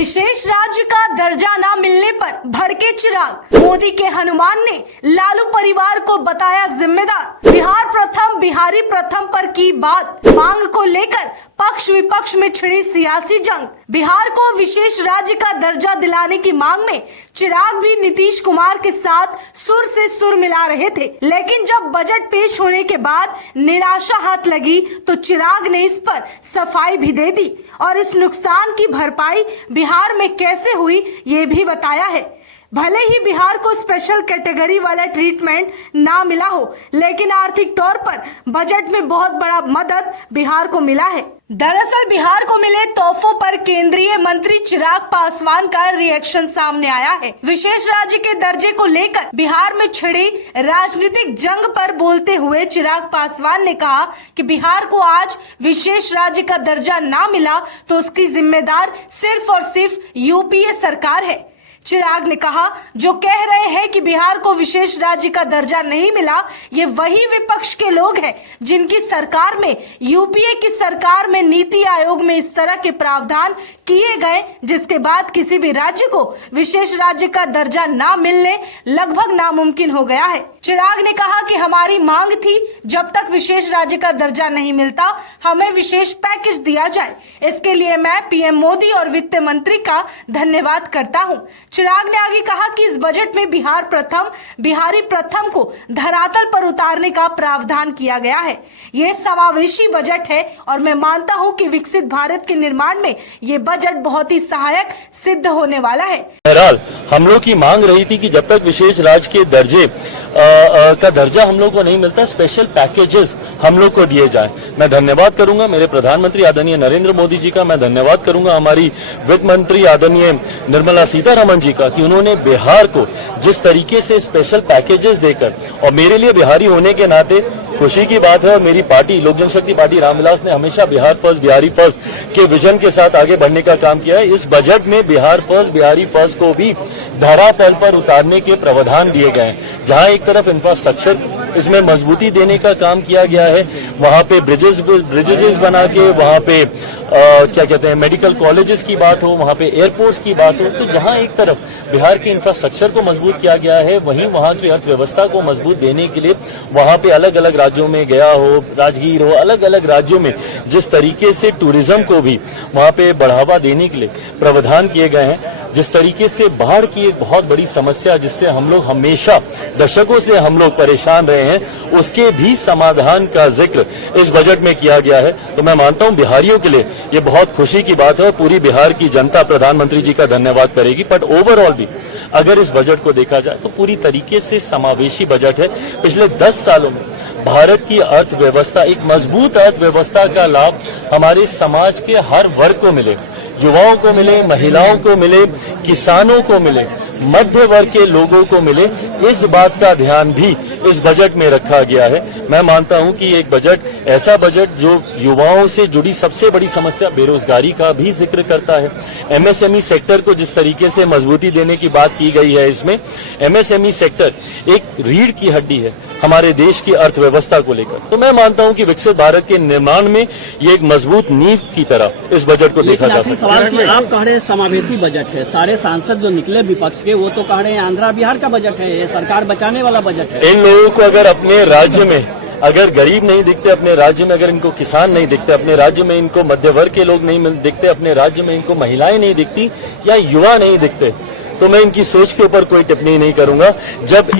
विशेष राज्य का दर्जा न मिलने पर भड़के चिराग। मोदी के हनुमान ने लालू परिवार को बताया जिम्मेदार। बिहार प्रथम बिहारी प्रथम पर की बात। मांग को लेकर पक्ष विपक्ष में छिड़ी सियासी जंग। बिहार को विशेष राज्य का दर्जा दिलाने की मांग में चिराग भी नीतीश कुमार के साथ सुर से सुर मिला रहे थे, लेकिन जब बजट पेश होने के बाद निराशा हाथ लगी तो चिराग ने इस पर सफाई भी दे दी और इस नुकसान की भरपाई बिहार में कैसे हुई ये भी बताया है। भले ही बिहार को स्पेशल कैटेगरी वाला ट्रीटमेंट ना मिला हो, लेकिन आर्थिक तौर पर बजट में बहुत बड़ा मदद बिहार को मिला है। दरअसल बिहार को मिले तोहफों पर केंद्रीय मंत्री चिराग पासवान का रिएक्शन सामने आया है। विशेष राज्य के दर्जे को लेकर बिहार में छिड़ी राजनीतिक जंग पर बोलते हुए चिराग पासवान ने कहा कि बिहार को आज विशेष राज्य का दर्जा ना मिला तो उसकी जिम्मेदार सिर्फ और सिर्फ यूपीए सरकार है। चिराग ने कहा, जो कह रहे हैं कि बिहार को विशेष राज्य का दर्जा नहीं मिला, ये वही विपक्ष के लोग हैं जिनकी सरकार में, यूपीए की सरकार में नीति आयोग में इस तरह के प्रावधान किए गए जिसके बाद किसी भी राज्य को विशेष राज्य का दर्जा ना मिलने लगभग नामुमकिन हो गया है। चिराग ने कहा कि हमारी मांग थी जब तक विशेष राज्य का दर्जा नहीं मिलता हमें विशेष पैकेज दिया जाए। इसके लिए मैं पीएम मोदी और वित्त मंत्री का धन्यवाद करता हूं। चिराग ने आगे कहा कि इस बजट में बिहार प्रथम बिहारी प्रथम को धरातल पर उतारने का प्रावधान किया गया है। ये समावेशी बजट है और मैं मानता हूं कि विकसित भारत के निर्माण में ये बजट बहुत ही सहायक सिद्ध होने वाला है। बहरहाल हम लोग की मांग रही थी कि जब तक विशेष राज्य के दर्जे का दर्जा हम लोग को नहीं मिलता, स्पेशल पैकेजेस हम लोग को दिए जाए। मैं धन्यवाद करूंगा मेरे प्रधानमंत्री आदरणीय नरेंद्र मोदी जी का, मैं धन्यवाद करूंगा हमारी वित्त मंत्री आदरणीय निर्मला सीतारमण जी का कि उन्होंने बिहार को जिस तरीके से स्पेशल पैकेजेस देकर, और मेरे लिए बिहारी होने के नाते खुशी की बात है और मेरी पार्टी लोक जनशक्ति पार्टी रामविलास ने हमेशा बिहार फर्स्ट बिहारी फर्स्ट के विजन के साथ आगे बढ़ने का काम किया है। इस बजट में बिहार फर्स्ट बिहारी फर्स्ट को भी धरातल पर उतारने के प्रावधान दिए गए हैं। जहां एक तरफ इंफ्रास्ट्रक्चर इसमें मजबूती देने का काम किया गया है, वहां पे ब्रिजेस बना के, वहां पे क्या कहते हैं मेडिकल कॉलेजेस की बात हो, वहां पे एयरपोर्ट्स की बात हो, तो जहां एक तरफ बिहार के इंफ्रास्ट्रक्चर को मजबूत किया गया है, वहीं वहां की अर्थव्यवस्था को मजबूत देने के लिए वहां पे अलग अलग राज्यों में गया हो, राजगीर हो, अलग अलग राज्यों में जिस तरीके से टूरिज्म को भी वहां पे बढ़ावा देने के लिए प्रावधान किए गए हैं, जिस तरीके से बाढ़ की एक बहुत बड़ी समस्या जिससे हम लोग हमेशा दशकों से हम लोग परेशान रहे हैं, उसके भी समाधान का जिक्र इस बजट में किया गया है। तो मैं मानता हूं बिहारियों के लिए ये बहुत खुशी की बात है। पूरी बिहार की जनता प्रधानमंत्री जी का धन्यवाद करेगी। बट ओवरऑल भी अगर इस बजट को देखा जाए तो पूरी तरीके से समावेशी बजट है। पिछले 10 सालों में भारत की अर्थव्यवस्था, एक मजबूत अर्थव्यवस्था का लाभ हमारे समाज के हर वर्ग को मिले, युवाओं को मिले, महिलाओं को मिले, किसानों को मिले, मध्य वर्ग के लोगों को मिले, इस बात का ध्यान भी इस बजट में रखा गया है। मैं मानता हूं कि एक बजट, ऐसा बजट जो युवाओं से जुड़ी सबसे बड़ी समस्या बेरोजगारी का भी जिक्र करता है। एमएसएमई सेक्टर को जिस तरीके से मजबूती देने की बात की गई है, इसमें एमएसएमई सेक्टर एक रीढ़ की हड्डी है हमारे देश की अर्थव्यवस्था को लेकर। तो मैं मानता हूं कि विकसित भारत के निर्माण में ये एक मजबूत नींव की तरह इस बजट को देखा जा सकता है। आप कह रहे हैं समावेशी बजट है, सारे सांसद जो निकले विपक्ष के वो तो कह रहे हैं आंध्रा बिहार का बजट है, ये सरकार बचाने वाला बजट है। इन लोगों को अगर अपने राज्य में अगर गरीब नहीं दिखते, अपने राज्य में अगर इनको किसान नहीं दिखते, अपने राज्य में इनको मध्य वर्ग के लोग नहीं दिखते, अपने राज्य में इनको महिलाएं नहीं दिखती या युवा नहीं दिखते, तो मैं इनकी सोच के ऊपर कोई टिप्पणी नहीं करूंगा। जब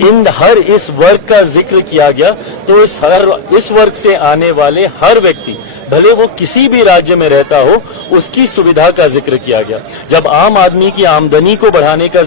इस वर्ग का जिक्र किया गया तो इस वर्ग से आने वाले हर व्यक्ति, भले वो किसी भी राज्य में रहता हो, उसकी सुविधा का जिक्र किया गया। जब आम आदमी की आमदनी को बढ़ाने का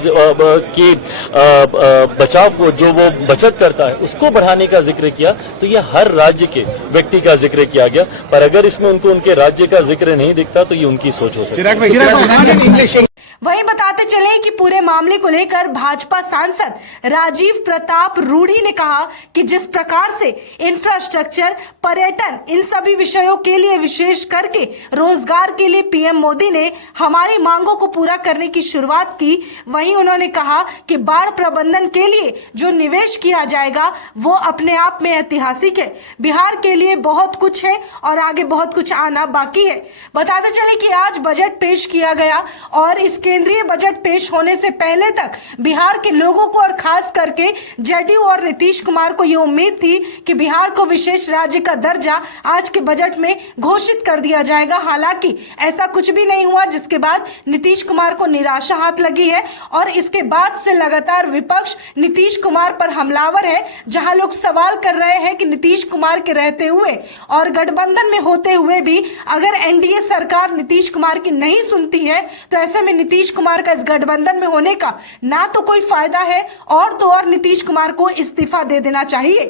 बचाव को, जो वो बचत करता है, उसको बढ़ाने का जिक्र किया, तो ये हर राज्य के व्यक्ति का जिक्र किया गया। पर अगर इसमें उनको उनके राज्य का जिक्र नहीं दिखता तो ये उनकी सोच हो सकती है। वहीं बताते चले कि पूरे मामले को लेकर भाजपा सांसद राजीव प्रताप रूढ़ी ने कहा कि जिस प्रकार से इंफ्रास्ट्रक्चर, पर्यटन, इन सभी विषयों के लिए विशेष करके रोजगार के लिए पीएम मोदी ने हमारी मांगों को पूरा करने की शुरुआत की, वहीं उन्होंने कहा कि बाढ़ प्रबंधन के लिए जो निवेश किया जाएगा वो अपने आप में ऐतिहासिक है। बिहार के लिए बहुत कुछ है और आगे बहुत कुछ आना बाकी है। बताते चले कि आज बजट पेश किया गया और इस केंद्रीय बजट पेश होने से पहले तक बिहार के लोगों को और खास करके जेडीयू और नीतीश कुमार को ये उम्मीद थी कि बिहार को विशेष राज्य का दर्जा आज के बजट में घोषित कर दिया जाएगा। हालांकि ऐसा कुछ भी नहीं हुआ, जिसके बाद नीतीश कुमार को निराशा हाथ लगी है और इसके बाद से लगातार विपक्ष नीतीश कुमार पर हमलावर है, जहां लोग सवाल कर रहे हैं कि नीतीश कुमार के रहते हुए और गठबंधन में होते हुए भी अगर एनडीए सरकार नीतीश कुमार की नहीं सुनती है तो ऐसे में नीतीश कुमार का इस गठबंधन में होने का ना तो कोई फायदा है और तो और नीतीश कुमार को इस्तीफा दे देना चाहिए।